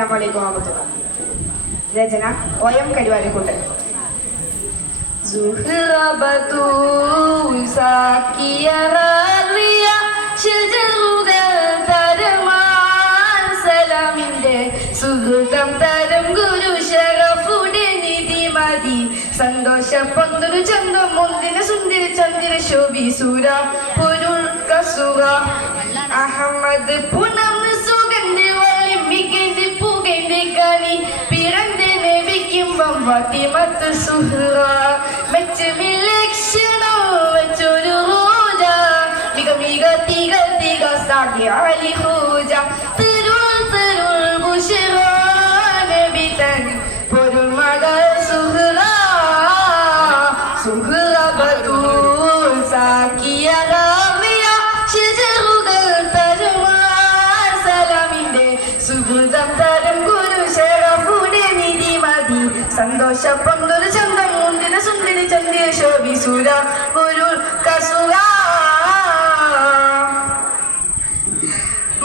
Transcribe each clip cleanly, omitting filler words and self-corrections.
അസ്സലാമു അലൈക്കും വറഹ്മത്തുള്ളാഹി. രചന OM കരുവാരക്കുണ്ട്. സുഹൃതം തരം ഗുരു ശരഫുടെ നിധി മതി സന്തോഷ പന്തുരു ചന്തം മുന്തിന സുന്ദര ചന്ദ്ര ശോഭി സൂര പൊരുൾ കസുര അഹമ്മദ് പുനർന്ന് സുഗന്ധ വലിമികന്റെ പുകന്റെ കനി പിറந்த നബിക്കുമ്പം ഫാത്തിമത്ത് സുഹ്റ മെച്ചമിലക്ഷണോ വെച്ചൊരു റോജ മിക മിക തിക തിക സാഗി അലി ഹൂജ സന്തോഷ പന്തൊരു ചന്തം മുന്തിന സുന്ദരി ചന്ദ്ര ശോഭി സൂര ഒരു കസുര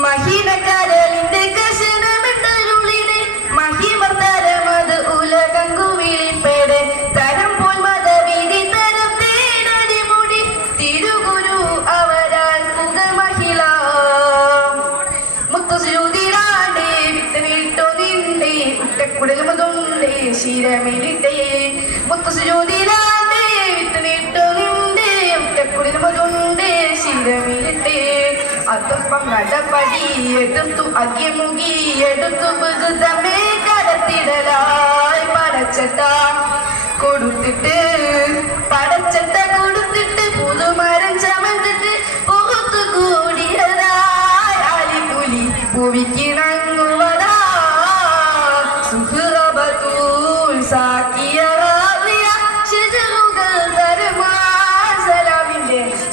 മഹീനക്കരലിന്റെ കശനമെന്നരുളിടെ മഹിമർത്തരമത് ഉലകങ്കു വിളിപ്പേടെ തരം പോൽ മതവീതി തരം തേനടി മുടി തിരുഗുരു അവരാൽ പുക മഹിള മുത്തുശ്രുതിരാണ്ടേ വിത്തനിട്ടോ നിന്റെ ഉറ്റക്കുടലുമതുണ്ടേ ശിരമിലിട്ടേ മുത്തുശ്രുതിരാണ്ടേ വിത്തനിട്ടോ നിന്റെ ഉറ്റക്കുടലുമതുണ്ടേ ശിരമിലിട്ടേ അതൊപ്പം നടപടി എടുത്തു അകിമുകി എടുത്തു ബുദ്ധമേ കടത്തിടലായി പടച്ചട്ട കൊടുത്തിട്ട് പുതുമരം ചമന്നിട്ട് പുറത്തു കൂടിയതായി അലിപുലി ഭൂമിക്കിണങ്ങുവതാ സുഹൃബത്തൂൽ സാക്കിയ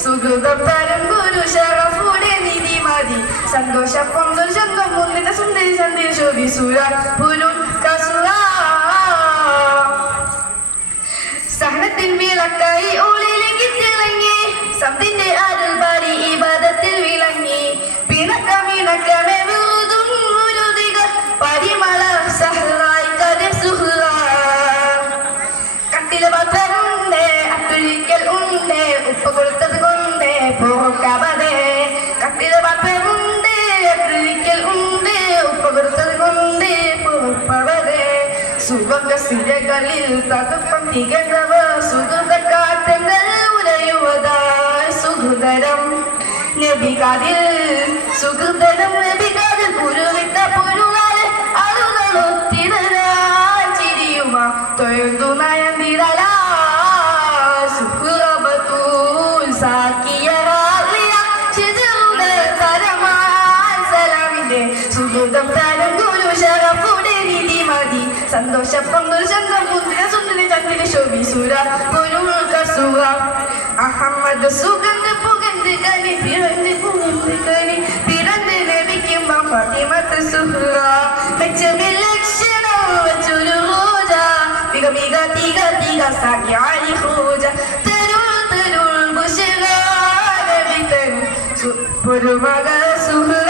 സുഹൃതം തരം ഗുരു ശരഫുടെ നിധി മതി സന്തോഷ പന്തൊരു ചന്തം മുന്തിന സുന്ദരി ചന്ദ്ര ശോഭി സൂര പുരുൾ കസുര സഹനത്തിൻ വിളക്കായി ഉള്ളിലേക്ക് തിളങ്ങി സബ്ദിന്റെ അരുൾ പാടി ഇബാദത്തിൽ വിളങ്ങി പിണക്കമിണക്കമേ വിറുതും ഉരുതിക പരിമള സഹറായി കതിർ സുഹ്റ കട്ടില പത്രമുണ്ട് അത്തുഴിക്കൽ ഉണ്ട് ഉപ്പ കൊടുത്തത് കൊണ്ട് പോക്കവതേ കട്ടില പത്രമുണ്ട് അത്തുഴിക്കൽ ഉണ്ട് ഉപ്പ കൊടുത്തത് കൊണ്ട് പോപ്പവതേ സുഗന്ധ സിരകളിൽ തകപ്പം തികഞ്ഞവ സുഗന്ധ കാറ്റങ്ങൾ ഉലയുവതായി സുഹൃതരം നബികാതിൽ സുഹൃതരം നബികാതിൽ പുരുവിട്ട പുരുകാല് അളുകളൊത്തിടലായി ചിരിയുമ തൊഴുതു നയന്തിടല സുഹൃബത്തൂൽ സാക്കിയ തരമാൻ സുഹൃതം തരം ഗുരു ശരഫുടെ നിധി മതി സന്തോഷ പന്തൊരു ചന്തം മുന്തിന സുന്ദരി ചന്ദ്ര ശോഭി സൂര ഒരു കസുര അഹമ്മദ് സുഗന്ധ പുകന്ത് കനി പിറന്ന് പുകന്ത് കനി പിറന്ന് ലഭിക്കുമ്പം ഫാത്തിമത്ത് സുഹ്റ മെച്ചമിലക്ഷണോ വെച്ചൊരു റോജ മിക മിക തിക തിക സാഗി അലി ഹൂജ തരുൾ തരുൾ ബുശറ നബി തൻ ഒരു മകൾ സുഹ്റ